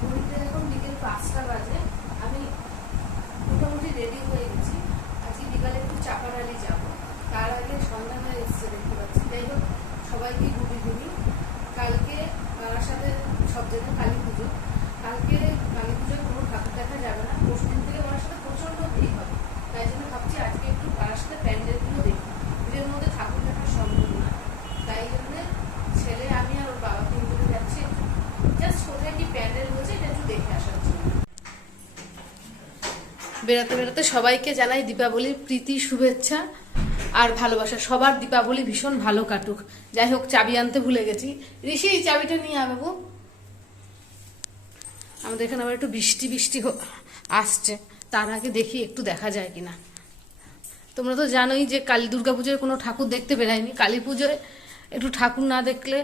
ঘড়িতে এখন বিকেল পাঁচটা বাজে। আমি মোটামুটি রেডি হয়ে গেছি। আজকে বিকালে একটু চাপাডালি যাব। তার আগে সন্ধ্যা হয়ে এসছে দেখতে পাচ্ছি। যাই হোক, সবাইকে গুড ইভিনিং কালকে বারার সাথে সব জায়গায় কালী পুজো। কালকে কালী পুজোয় কোনো ঠাকুর দেখা যাবে না। পরশু দিন থেকে আমার সাথে প্রচণ্ড ভিড় হবে তাই জন্য ভাবছি আজকে একটু পাড়ার সাথে প্যান্ডেলগুলো দেখি ভিড়ের মধ্যে ঠাকুর দেখা সম্ভব না তাই জন্য ছেলে আমি আর ওর বাবা তিনজনে যাচ্ছি জাস্ট কোথায় কি প্যান্ডেল হয়েছে এটা একটু দেখে আসার জন্য বেড়াতে বেড়াতে সবাইকে জানাই দীপাবলির প্রীতি, শুভেচ্ছা আর ভালোবাসা। সবার দীপাবলি ভীষণ ভালো কাটুক। যাই হোক, চাবি আনতে ভুলে গেছি। ঋষি, এই চাবিটা নিয়ে আয় আমাদের এখানে আবার একটু বৃষ্টি বৃষ্টি আসছে। তার আগে দেখি একটু দেখা যায় কিনা। তোমরা তো জানোই যে কালী দুর্গা পুজোয় কোনো ঠাকুর দেখতে বেরায়নি কালী পুজোয় একটু ঠাকুর না দেখলে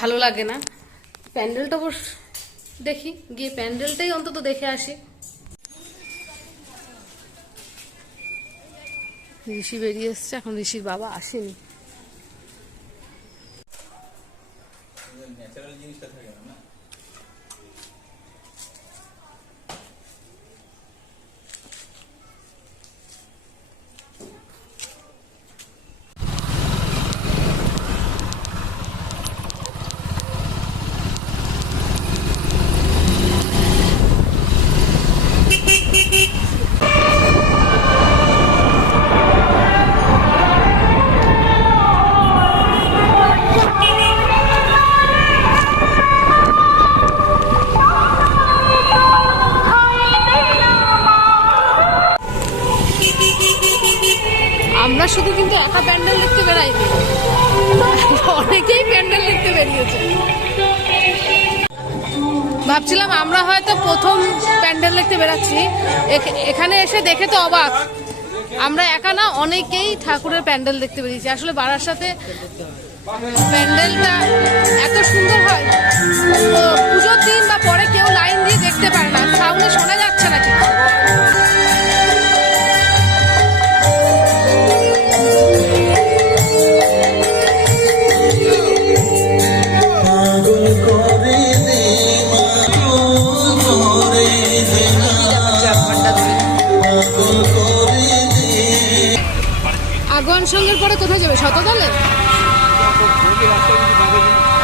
ভালো লাগে না। প্যান্ডেলটা অবশ্য দেখি। গিয়ে প্যান্ডেলটাই অন্তত দেখে আসি। ঋষি বেরিয়ে এসছে এখন ঋষির বাবা আসেনি। জিনিসটা থাকে না? প্যান্ডেল দেখতে বেড়াচ্ছি এখ- এখানে এসে দেখে তো অবাক। আমরা একা না, অনেকেই ঠাকুরের প্যান্ডেল দেখতে পেরেছি আসলে বাড়ার সাথে প্যান্ডেলটা এত সুন্দর হয় পুজোর দিন বা পরে কেউ লাইন দিয়ে দেখতে পারে না। সাউন্ডে শোনা যাচ্ছে না ঠিক।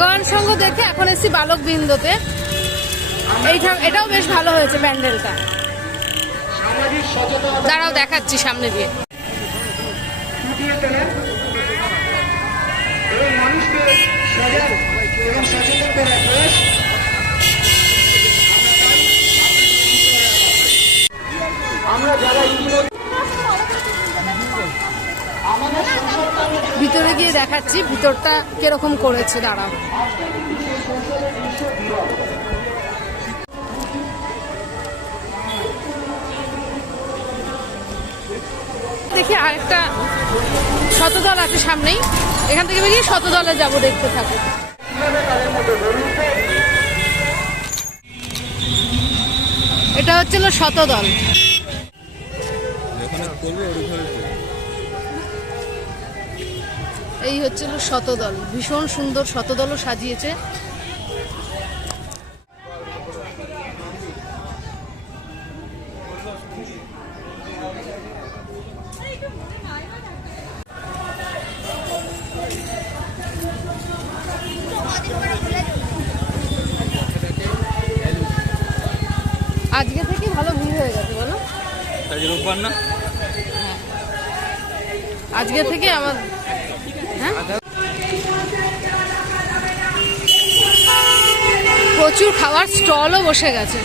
দায় সঙ্গ দেখে এখন এসছি বালক বৃন্দতে। এটাও বেশ ভালো হয়েছে প্যান্ডেলটা। দাঁড়াও, দেখাচ্ছি সামনে দিয়ে। আমরা যারা আমাদের ভিতরে গিয়ে দেখাচ্ছি ভিতরটা কীরকম করেছে, দাঁড়াও। দেখি আরেকটা শতদল আছে সামনেই। এখান থেকে বেরিয়ে শতদলে যাব, দেখতে থাকো। এটা হচ্ছিল শতদল। এই হচ্ছিল শতদল। ভীষণ সুন্দর শতদলও সাজিয়েছে। আজকে থেকে ভালো ভিড় হয়ে গেছে বলো। রোববার না? আজকে থেকে আমার প্রচুর খাওয়ার স্টলও বসে গেছে।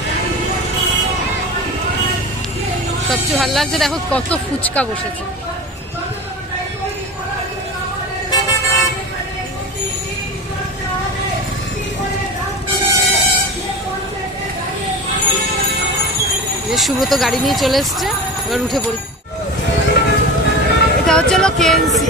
সবচেয়ে ভালো লাগছে দেখো কত ফুচকা বসেছে। সুব্রত গাড়ি নিয়ে চলে এসছে, এবার উঠে পড়ি। এটা হচ্ছে কেএনসি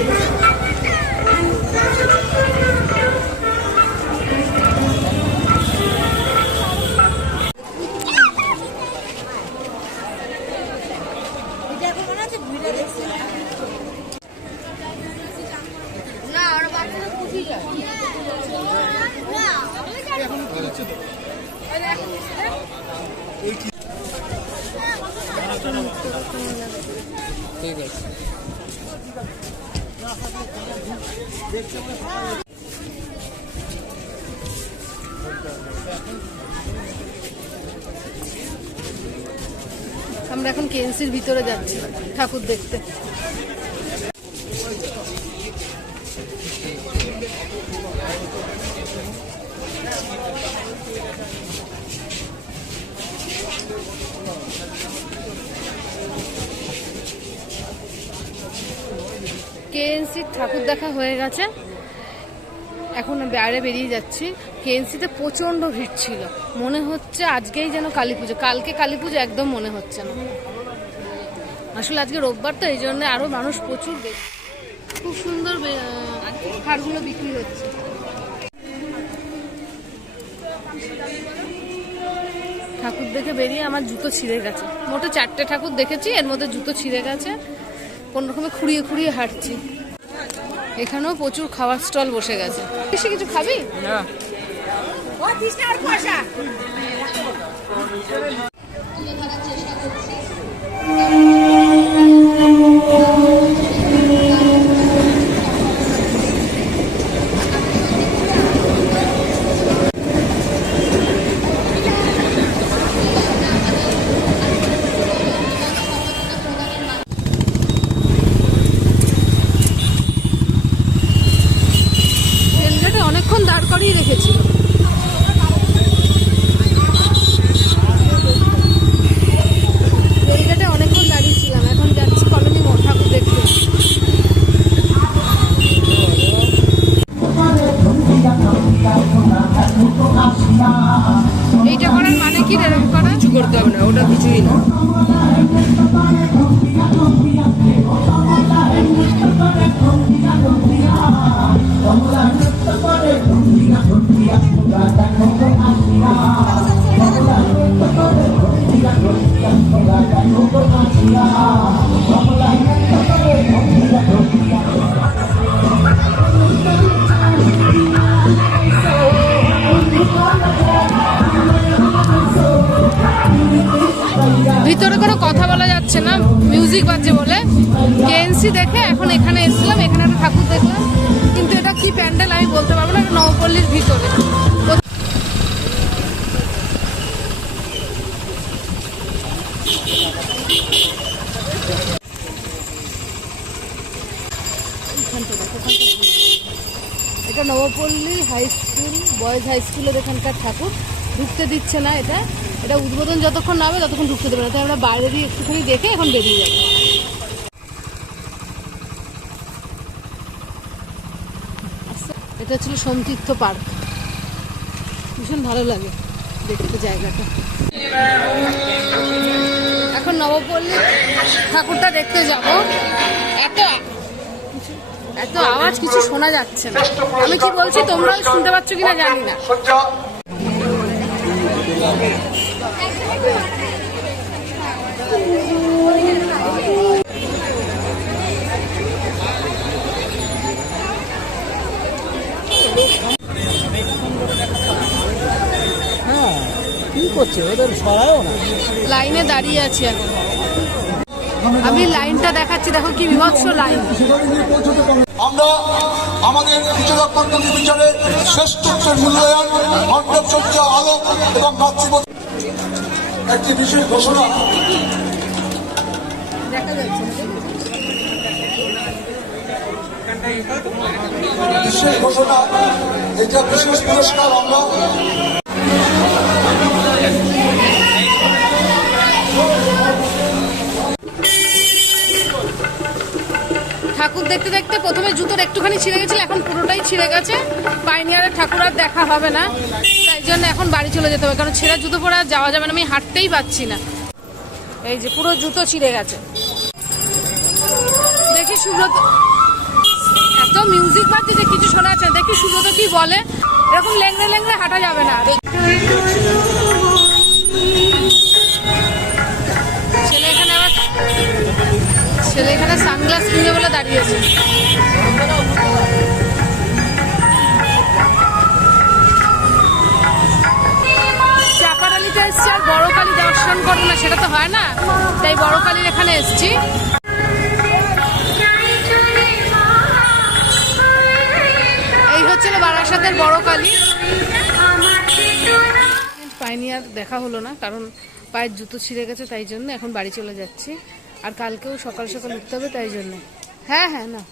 আমরা এখন কেএনসির ভিতরে যাচ্ছি ঠাকুর দেখতে। কেএনসির ঠাকুর দেখা হয়ে গেছে। এখন বাইরে বেরিয়ে যাচ্ছি। কেএনসিতে প্রচণ্ড ভিড় ছিল। মনে হচ্ছে আজকেই যেন কালী পুজো। কালকে কালী পুজো একদম মনে হচ্ছে না। আসলে আজকে রোববার তো, এই জন্য আরও মানুষ প্রচুর খুব সুন্দর হারগুলো বিক্রি হচ্ছে। ঠাকুর দেখে বেরিয়ে আমার জুতো ছিঁড়ে গেছে। মোটে চারটে ঠাকুর দেখেছি, এর মধ্যে জুতো ছিঁড়ে গেছে। রকমে খুঁড়িয়ে খুঁড়িয়ে হাঁটছি। এখানেও প্রচুর খাওয়ার স্টল বসে গেছে। বেশি কিছু খাবি? না। নবপল্লীর ভিতরে। এটা Nabapalli high school boys high স্কুলের এখানকার ঠাকুর। ঢুকতে দিচ্ছে না এটা। এটা উদ্বোধন যতক্ষণ না হবে ততক্ষণ ঢুকতে দেবে না। তাই আমরা বাইরে দিয়ে একটুখানি দেখে এখন বেরিয়ে যাব। এটা ছিল সোমতীর্থ পার্ক। ভীষণ ভালো লাগে দেখতে জায়গাটা। এখন নবপল্লী ঠাকুরটা দেখতে যাব। এত এত আওয়াজ কিছু শোনা যাচ্ছে না। আমি কি বলছি তোমরা শুনতে পাচ্ছ কিনা জানি না। করছে ওদের সরায়ও না। লাইনে দাঁড়িয়ে আছি এখন। আমি লাইনটা দেখাচ্ছি দেখো কি বিভৎস লাইন। আমরা আমাদের বিচারক পদ্ধতি বিচারে শ্রেষ্ঠত্বের মূল্যায়ন মণ্ডপচর্য আলোক এবং মাতৃত্ব একটি বিশেষ ঘোষণা। দেখা যাচ্ছে না। বিশেষ ঘোষণা এটা বিশেষ পুরস্কার আমরা ঠাকুর দেখতে দেখতে প্রথমে জুতোর একটুখানি ছিঁড়ে গেছিল, এখন পুরোটাই ছিঁড়ে গেছে। পাইনিয়ারের ঠাকুর আর দেখা হবে না। তাই জন্য এখন বাড়ি চলে যেতে হবে, কারণ ছেঁড়া জুতো পরে আর যাওয়া যাবে না, আমি হাঁটতেই পাচ্ছি না। এই যে পুরো জুতো ছিঁড়ে গেছে। দেখি সুব্রত এত মিউজিক বাজছে যে কিছু শোনা যাচ্ছে। দেখি সুব্রত কি বলে। এরকম লেংড়ে লেংড়ে হাঁটা যাবে না। ছেলে এখানে সানগ্লাস কিনবে বলে দাঁড়িয়েছে। চাপাডালিতে এসছি আর বড় দর্শন করব সেটা তো হয় না। তাই বড় কালীর এখানে এসছি। এই হচ্ছিল বারাসাতের বড় কালী পাইনি আর দেখা হলো না, কারণ পায়ের জুতো ছিঁড়ে গেছে, তাই জন্য এখন বাড়ি চলে যাচ্ছি। আর কালকেও সকাল সকাল উঠতে হবে তাই জন্য। হ্যাঁ হ্যাঁ না।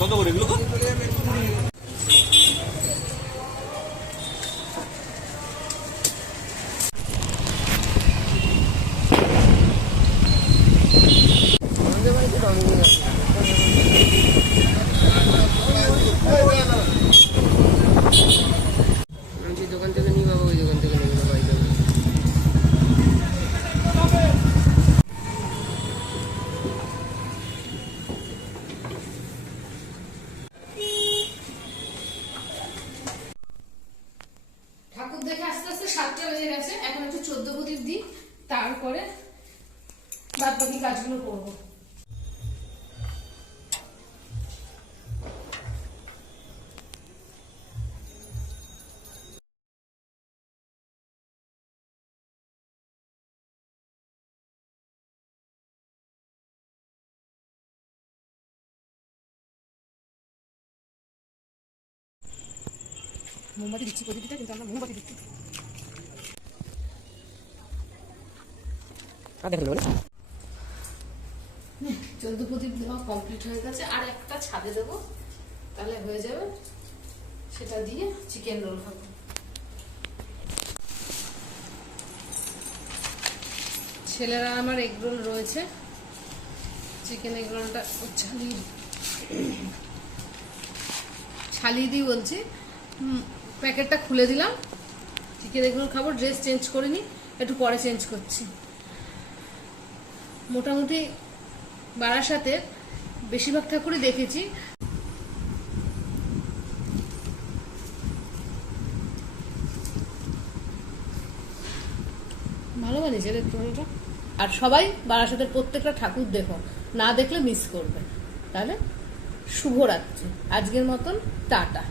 কত করে এগুলো? মোমবাতি দিচ্ছি প্রদীপ দিতে কিন্তু আমরা মোমবাতি দিচ্ছি। আর চোদ্দ প্রদীপ দেওয়া কমপ্লিট হয়ে গেছে। আর একটা ছাদে দেবো। তাহলে হয়ে যাবে। সেটা দিয়ে চিকেন রোল খাব ছেলেরা আমার এগ রোল রয়েছে। চিকেন এগ রোলটা ছালিয়ে ছালিয়ে দিই বলছি। প্যাকেটটা খুলে দিলাম। চিকেন এগ রোল খাব ড্রেস চেঞ্জ করে নিই, একটু পরে চেঞ্জ করছি। মোটামুটি বারাসাতে বেশিরভাগ ঠাকুরই দেখেছি। ভালো বানিয়েছে রেস্টুরেন্টটা আর সবাই বারাসাতের প্রত্যেকটা ঠাকুর দেখো, না দেখলে মিস করবে। তাহলে শুভরাত্রি। আজকের মতন টাটা।